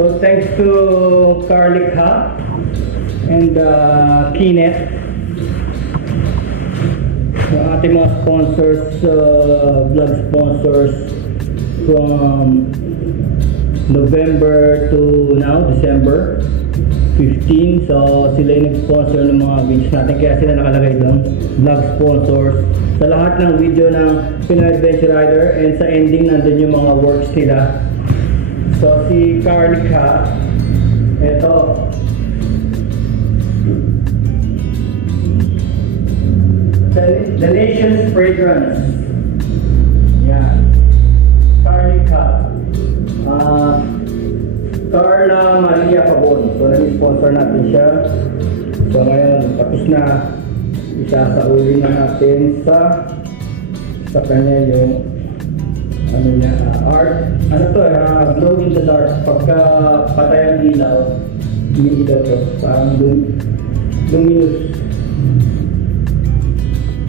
So thanks to Carlic Ha and Kinet, yung ating mga sponsors, vlog sponsors from November to now, December 15. So sila yung nag-sponsor ng mga videos natin, kaya sila nakalagay doon, vlog sponsors. Sa lahat ng video ng Pinoy Adventure Rider, and sa ending nandun yung mga works nila. So si Carlic Ha, eto, The Nation's Fragrance. Yan. Carlic Ha. Carla Maria Pabon. So nag-sponsor natin siya. So ngayon, tapos na. Isasauli na natin sa kanya yung ano niya, art. Ano to, glow in the dark. Pagka patay ang ilaw, yung ilaw to, parang luminous.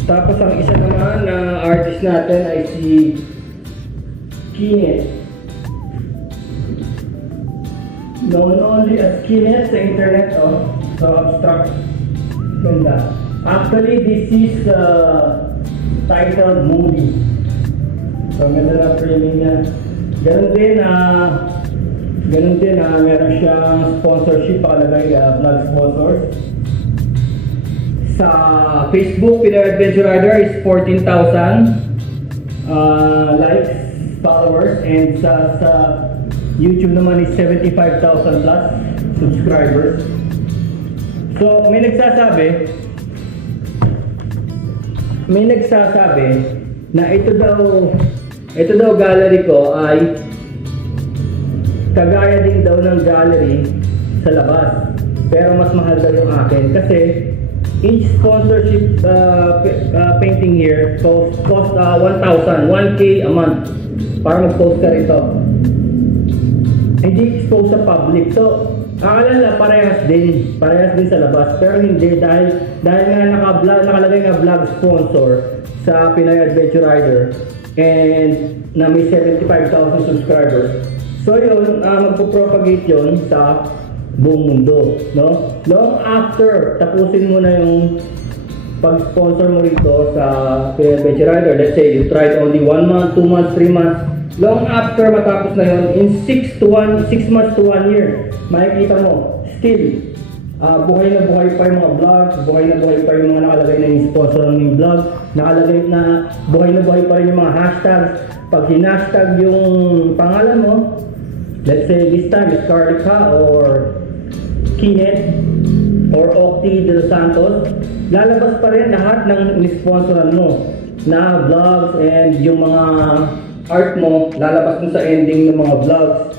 Tapos ang isa naman na artist natin ay si Kinet. Known only as Kinet sa internet, oh. So abstract. Ganda. Actually, this is titled Movie. So ganda na framing niya. Ganun din, meron siyang sponsorship, pakalagay vlog sponsors. Sa Facebook, Pinoy Adventure Rider is 14,000 likes, followers, and sa YouTube naman is 75,000 plus subscribers. So may nagsasabi na ito daw gallery ko ay kagaya din daw ng gallery sa labas, pero mas mahal daw yung akin kasi each sponsorship painting here cost 1,000, 1K a month para mag-post ka rito. Hindi expose sa public. So akala na parehas din sa labas, pero hindi, dahil nga nakalagay nga vlog sponsor sa Pinoy Adventure Rider and na may 75,000 subscribers. So yun, magpo-propagate yun sa buong mundo, no? Long after tapusin mo na yung pag-sponsor mo rito sa Pinoy Adventure Rider, let's say you tried only 1 month, 2 months, 3 months, long after matapos na yun, in 6 months to 1 year, makikita mo, still, buhay na buhay pa yung mga vlogs, buhay na buhay pa yung mga nakalagay na yung sponsor ng yung vlog, nakalagay na buhay pa rin yung mga hashtags. Pag hinashtag yung pangalan mo, let's say this time is Carlic Ha or Kinet or Octi de los Santos, lalabas pa rin lahat ng sponsoran mo na vlogs, and yung mga art mo, lalabas mo sa ending ng mga vlogs.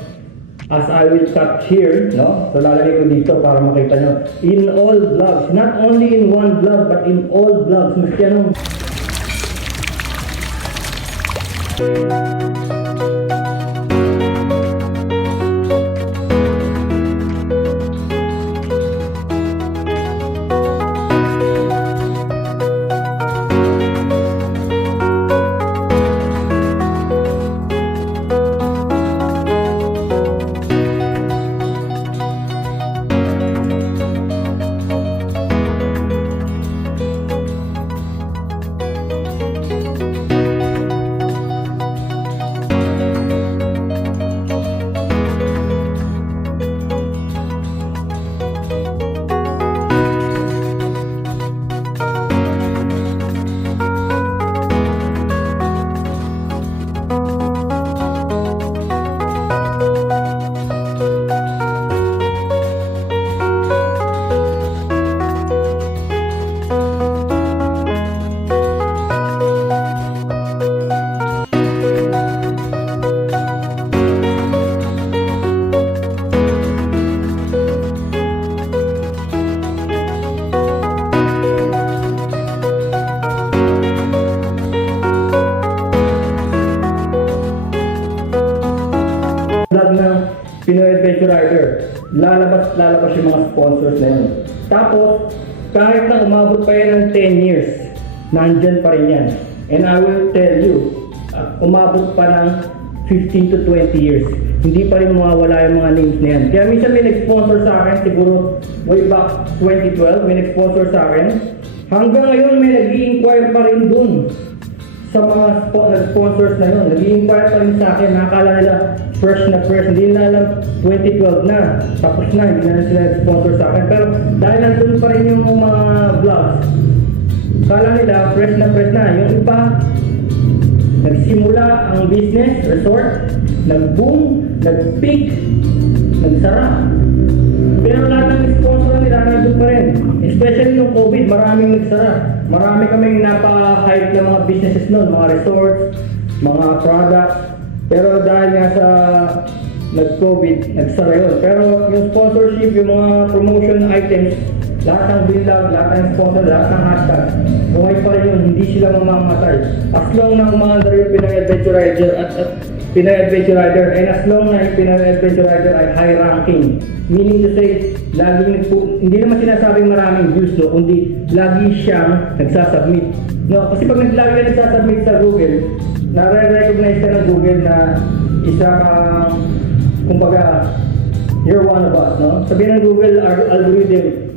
As I will cut here, no? So lalagay ko dito para makita nyo. In all vlogs, not only in one vlog, but in all vlogs. Maski anong... Pinoy Adventure Rider, lalabas yung mga sponsors na yun. Tapos, kahit na umabot pa yan ng 10 years, nandyan pa rin yan. And I will tell you, umabot pa ng 15 to 20 years. Hindi pa rin mawawala yung mga names na yan. Kaya minsan may nag-sponsor sa akin, siguro way back 2012, may nag-sponsor sa akin. Hanggang ngayon may nag-i-inquire pa rin dun sa mga nag-sponsors na yun. Nag-i-inquire pa rin sa akin. Nakakala nila fresh na fresh. Hindi nila alam 2012 na. Tapos na, hindi na sila nag-sponsor sa akin. Pero dahil nandun pa rin yung mga vlogs, kala nila fresh na. Yung iba, nagsimula ang business, resort, nag-boom, nag-peak, nagsara. Pero lahat ng sponsor nila nandun pa rin. Especially nung COVID, maraming nagsara. Marami kaming napa-hype ng mga businesses noon, mga resorts, mga products. Pero dahil nga sa nag-COVID, nagsara yun. Pero yung sponsorship, yung mga promotion items, lahat ng bilag, lahat ng sponsor, lahat ng hashtag, buhay pa rin yun, hindi sila mamamatay. As long na umaandar yung Pinoy Adventure Rider at Pinoy Adventure Rider, and as long na yung Pinoy Adventure Rider ay high ranking, meaning to say, laging hindi naman sinasabing maraming views, no, kundi lagi siyang nagsasubmit. No, kasi pag lagi ka nagsasubmit sa Google, nare-recognize ka ng Google na isa kang, kumbaga, you're one of us, no? Sabihin ng Google algorithm,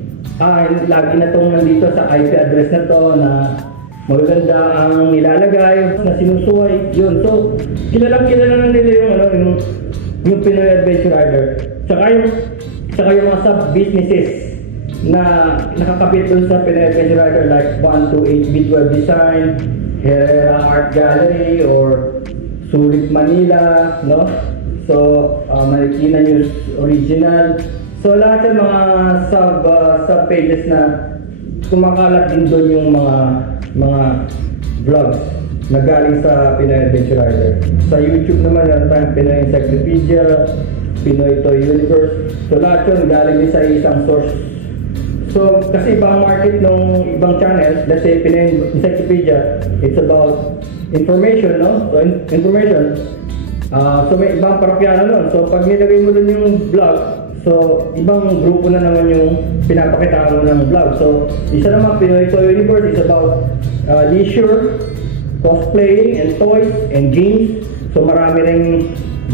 lagi na itong nandito sa IP address na to na magaganda ang nilalagay na sinusuway, yun. So, kilala na nila yung Pinoy Adventure Rider. Saka yung mga sub-businesses na nakakabit dun sa Pinoy Adventure Rider like 128 Bitweb Design, Herrera Art Gallery, or Sulit Manila, no? So, Marikina News Original. So, lahat ng mga sub-pages na kumakalat din doon yung mga vlogs na galing sa Pinoy Adventure Rider. Sa YouTube naman, meron tayong Pinoy Encyclopedia, Pinoy Toy Universe. So, lahat yun galing din sa isang source. So, kasi ibang market ng ibang channels, let's say Pinoy Encyclopedia, it's about information, no? So, information. So, may ibang parapiano nun. So, pag nilagay mo dun yung vlog, so, ibang grupo na naman yung pinapakita mo ng vlog. So, isa naman, Pinoy Toy Universe is about leisure, cosplaying, and toys, and games. So, marami ring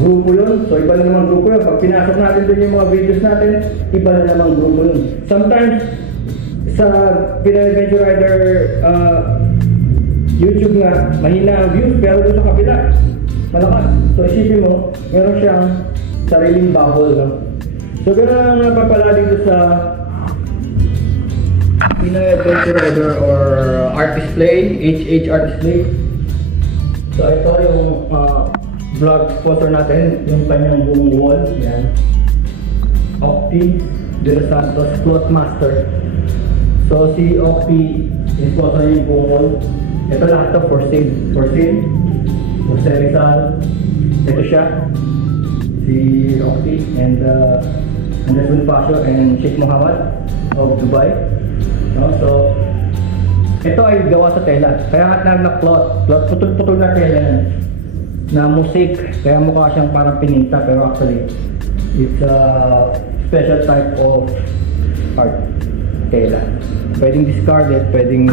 grupo yun. So, iba na naman grupo yun. Pag pinasok natin dun yung mga videos natin, iba na naman grupo yun. Sometimes, sa Pinoy Adventure Rider YouTube nga, mahina ang views, pero dun sa kabila, malakas. So, isipin mo, meron siyang sariling bubble, no? So, gano'n ang napapala dito sa Pinoy Adventure Rider or Art Display, HH Art Display. So, ito yung vlog sponsor natin, yung kanyang buong wall. Yan. Octi de los Santos Cloth Master. So, si Octi, sponsor niya yung buong wall. Ito lahat to for sale. For sale. Jose Rizal. Ito siya. Si Octi and Anderson Pasio and Sheikh Mohammed of Dubai. No? So, ito ay gawa sa tela. Kaya na cloth, putol-putol na tela yan. Na mosaic, kaya mukha siyang parang pininta, pero actually, it's a special type of art. Tela. Pwedeng discarded, pwedeng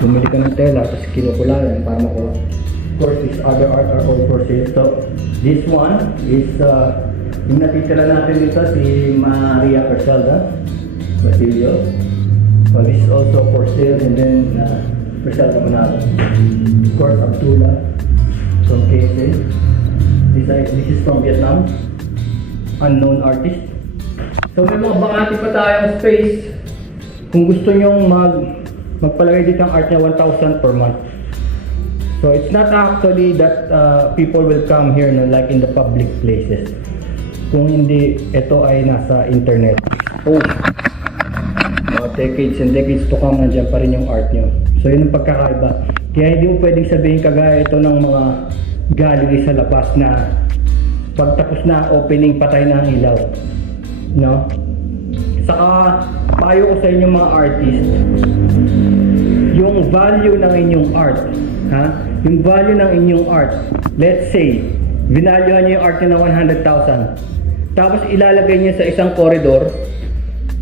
bumili ka ng tela, tapos kinukulayan para makuha. Of course, these other art are all for sale. So, this one is yung natitira natin dito, si Maria Perselda Basilio. So, this is also for sale, and then Perselda Manalo. Of course, Abdullah from KSA. This is from Vietnam. Unknown artist. So, may mga bakati pa tayong space. Kung gusto nyong magpalagay dito ang art niya, 1,000 per month. So it's not actually that people will come here, no, like in the public places. Kung hindi, ito ay nasa internet. Oh, decades and decades to come, nandiyan pa rin yung art nyo. So yun ang pagkakaiba. Kaya hindi mo pwedeng sabihin kagaya ito ng mga gallery sa labas na pagtapos na opening, patay na ang ilaw. No? Saka, payo ko sa inyong mga artist, yung value ng inyong art, ha? Yung value ng inyong art, let's say, binalyuhan niyo yung art niyo ng 100,000. Tapos ilalagay niyo sa isang corridor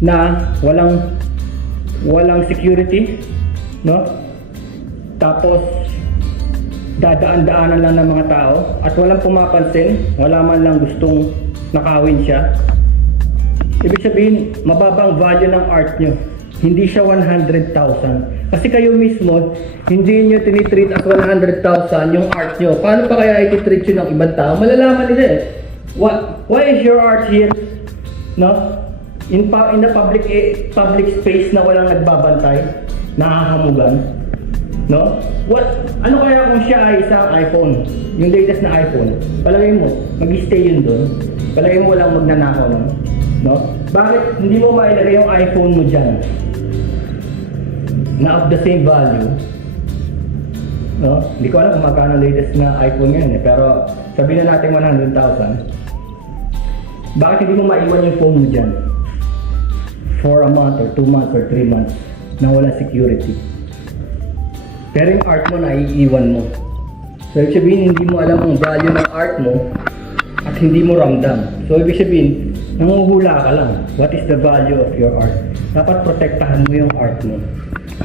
na walang security, no? Tapos dadaan-daanan lang ng mga tao at walang pumapansin, wala man lang gustong nakawin siya. Ibig sabihin, mababang value ng art nyo. Hindi siya 100,000. Kasi kayo mismo, hindi nyo tinitreat as 100,000 yung art nyo. Paano pa kaya ititreat yun ng ibang tao? Malalaman nila eh. Why is your art here? No? In the public space na walang nagbabantay, nakahamugan. No? Ano kaya kung siya ay isang iPhone? Yung latest na iPhone. Palagay mo, mag-stay yun doon. Palagay mo walang magnanakaw nun. No? Bakit hindi mo mailagay yung iPhone mo dyan? Na of the same value. No? Hindi ko alam kung magkano latest na iPhone ngayon eh. Pero sabihin na natin 100,000. Bakit hindi mo maiwan yung phone mo dyan? For a month or 2 months or 3 months na wala security. Pero yung art mo naiiwan mo. So ibig sabihin hindi mo alam ang value ng art mo at hindi mo ramdam. So ibig sabihin, nanguhula ka lang. What is the value of your art? Dapat protektahan mo yung art mo.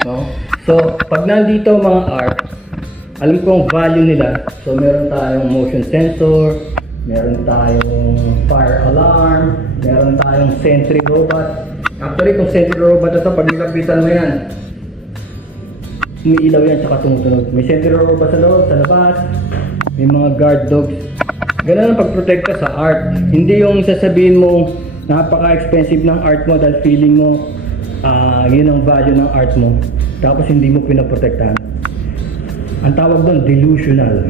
No? So pag nandito mga art, alam ko ang value nila. So meron tayong motion sensor, meron tayong fire alarm, meron tayong sentry robot. Actually kung sentry robot ito, pag nilapitan mo yan, umiilaw yan tsaka tumutunog. May sentry robot sa loob, sa labas, may mga guard dogs. Ganun ang pagprotekta sa art. Hindi yung sasabihin mo napaka-expensive ng art mo dahil feeling mo yun ang value ng art mo. Tapos hindi mo pinaprotektahan. Ang tawag doon, delusional.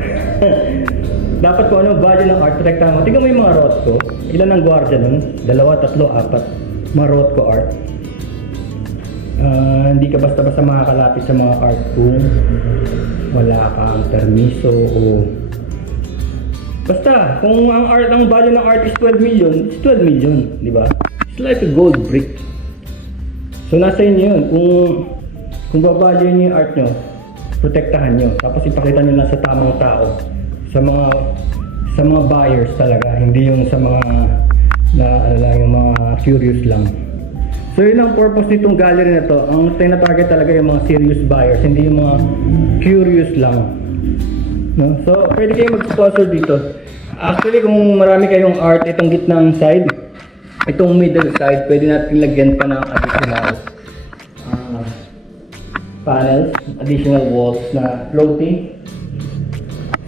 Dapat kung ano value ng art, protektahan mo. Tingnan mo yung mga Rothko. Ilan ang gwardiya nun? 2, 3, 4. Mga Rothko art. Hindi ka basta-basta makakalapit sa mga art kung wala kang permiso o basta, kung ang value ng art is 12 million, it's 12 million, di ba? It's like a gold brick. So nasa inyo yun, kung babalyo niyo yung art nyo, protektahan nyo, tapos ipakita nyo lang sa tamang tao, sa mga buyers talaga, hindi yung sa mga yung mga curious lang. So yun ang purpose nitong gallery na to. Ang tina-target talaga yung mga serious buyers, hindi yung mga curious lang. No? So pwede kayo mag-sponsor dito. Actually kung marami kayong art, itong gitnang side, itong middle side, pwede natin lagyan pa ng additional panels, additional walls na floating.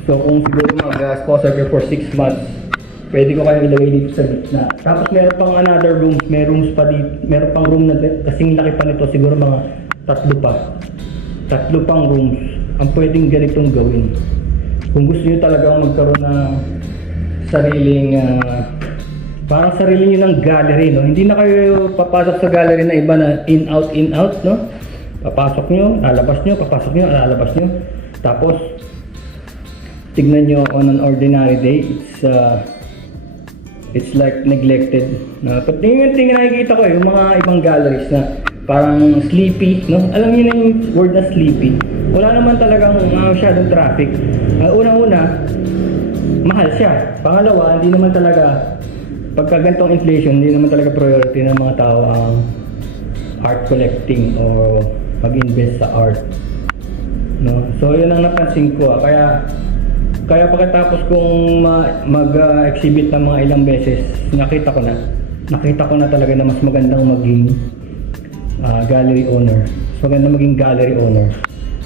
So kung siguro mag-sponsor kayo for 6 months, pwede ko kayo ilagay dito sa gitna. Tapos meron pang another room, may rooms pa dito, meron pang room na kasing laki pa nito, siguro mga 3 pa. 3 pang rooms ang pwedeng ganitong gawin. Kung gusto niyo talagang magkaroon ng sariling parang sarili niyo ng gallery, no? Hindi na kayo papasok sa gallery na iba na in out, no? Papasok niyo, lalabas niyo, papasok niyo, lalabas niyo. Tapos tignan niyo on an ordinary day, it's like neglected. Pag tingin nakikita ko yung mga ibang galleries na parang sleepy, no? Alam niyo na yung word na sleepy. Wala naman talagang masyadong traffic. Una-una, mahal siya. Pangalawa, hindi naman talaga, pagka ganitong inflation, hindi naman talaga priority ng mga tao ang art collecting o mag-invest sa art. No? So yun ang napansin ko. Kaya pagkatapos kong mag-exhibit ng mga ilang beses, nakita ko na talaga na mas magandang maging gallery owner. Mas magandang maging gallery owner.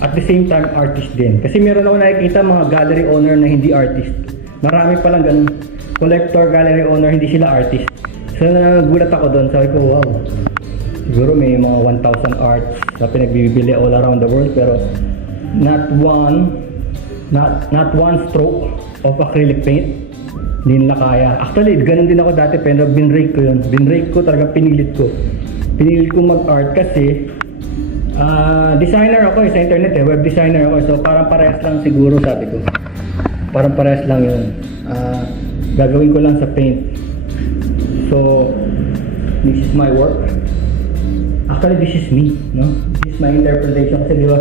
At the same time, artist din. Kasi meron ako nakikita mga gallery owner na hindi artist. Marami palang ganun. Collector, gallery owner, hindi sila artist. So nagulat ako doon. Sabi ko, wow. Siguro may mga 1,000 arts na pinagbibili all around the world. Pero not one stroke of acrylic paint. Hindi nila kaya. Actually, ganun din ako dati. Pero binrake ko yun. Binrake ko talaga, pinilit ko. Pinilit ko mag-art kasi designer ako sa internet web designer ako. So parang parehas lang siguro, sabi ko. Parang parehas lang yun. Gagawin ko lang sa paint. So this is my work. Actually, this is me, no? This is my interpretation kasi di ba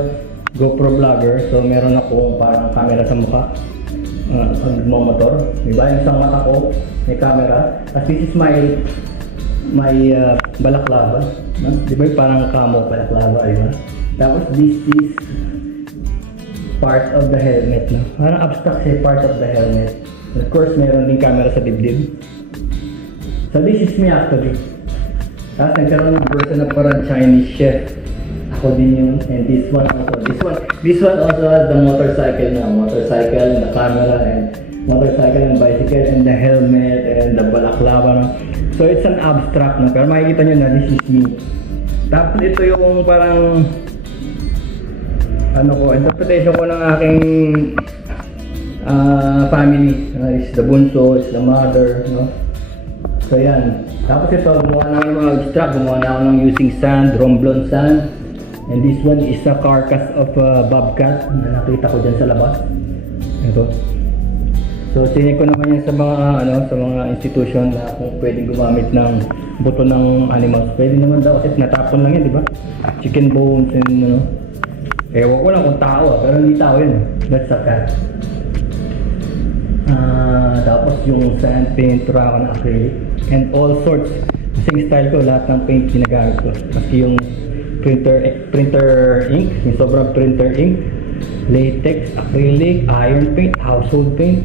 GoPro vlogger. So meron ako parang camera sa mukha. Motor. Di ba? Yung isang mata ko may camera. As this is my balaklava, no? Di ba parang camo balaklava, ayun. Tapos this is part of the helmet, no? Parang abstract siya, part of the helmet. And of course, meron din camera sa dibdib. So this is me actually. Tapos nagkaroon ng version na parang Chinese chef. Ako din yun. And this one also. This one also has the motorcycle na. Motorcycle, the camera, and motorcycle and bicycle, and the helmet, and the balaclava. No? So it's an abstract, no? Pero makikita nyo na this is me. Tapos ito yung parang ano ko, interpretation ko ng aking family. Is the bunso, is the mother, no? So yan. Tapos ito, gumawa na ako ng mga abstract, gumawa na ako ng using sand, Romblon sand. And this one is a carcass of a bobcat na nakita ko dyan sa labas. Ito. So sinig ko naman yan sa mga sa mga institution na kung pwedeng gumamit ng buto ng animals. Pwede naman daw kasi natapon lang yan, di ba? Chicken bones and ewan ko lang kung tao pero hindi tao yun. That's a cat. Tapos yung sand paint, ako ng acrylic and all sorts. Kasing style ko, lahat ng paint ginagamit ko. Maski yung printer ink, yung sobrang printer ink, latex, acrylic, iron paint, household paint,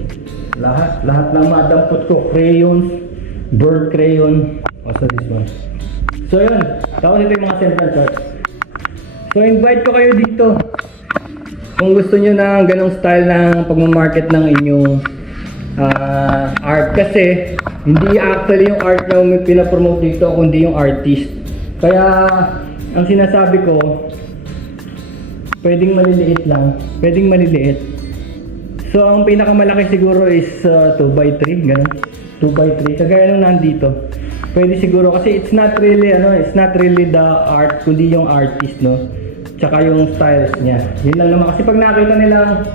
lahat ng madampot ko, crayons, bird crayon, also this one. So yun, tapos ito yung mga sentence charts. So invite ko kayo dito kung gusto nyo ng ganong style ng pagmamarket ng inyong art, kasi hindi actually yung art na pinapromote dito kundi yung artist. Kaya ang sinasabi ko, pwedeng maliliit lang, pwedeng maliliit. So ang pinakamalaki siguro is 2x3, ganun. 2x3, kagaya nung nandito. Pwede siguro kasi it's not really the art kundi yung artist, no? Tsaka yung styles niya. Yun lang naman kasi pag nakita nilang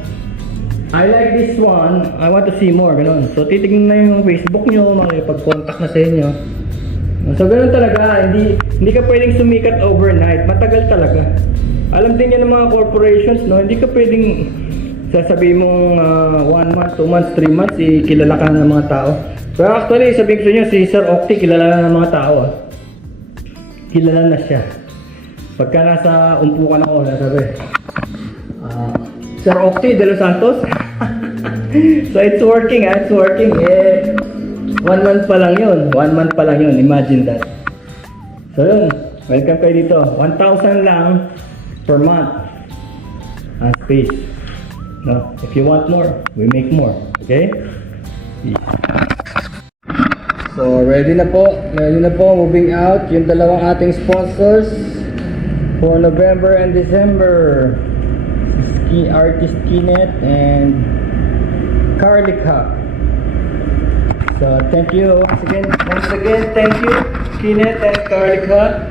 I like this one, I want to see more, ganun. So titignan na yung Facebook nyo, makipag-contact na sa inyo. So ganun talaga, hindi ka pwedeng sumikat overnight, matagal talaga. Alam din yan ng mga corporations, no? Hindi ka pwedeng sasabihin mong 1 month, 2 months, 3 months, kilala ka ng mga tao. Pero actually, sabihin ko sa inyo, si Sir Octi, kilala na ng mga tao. Kilala na siya. Pagka nasa umpukan ako, nasabi, Sir Octi de Los Santos. So it's working, it's working. 1 month pa lang yun. 1 month pa lang yun. Imagine that. So yun. Welcome kayo dito. 1,000 lang per month. Ang space. No? If you want more, we make more. Okay? Peace. So ready na po. Moving out. Yung dalawang ating sponsors for November and December. Ski Artist Kinet and Carly Cup. So thank you once again, thank you Kinet and Carlica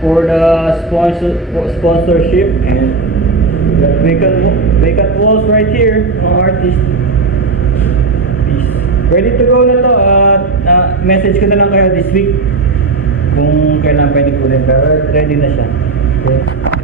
for the sponsorship, and vacant walls right here, mga artist. Peace. Ready to go na to. Message ko na lang kayo this week kung kailan pwede ko rin, pero ready na siya. Okay.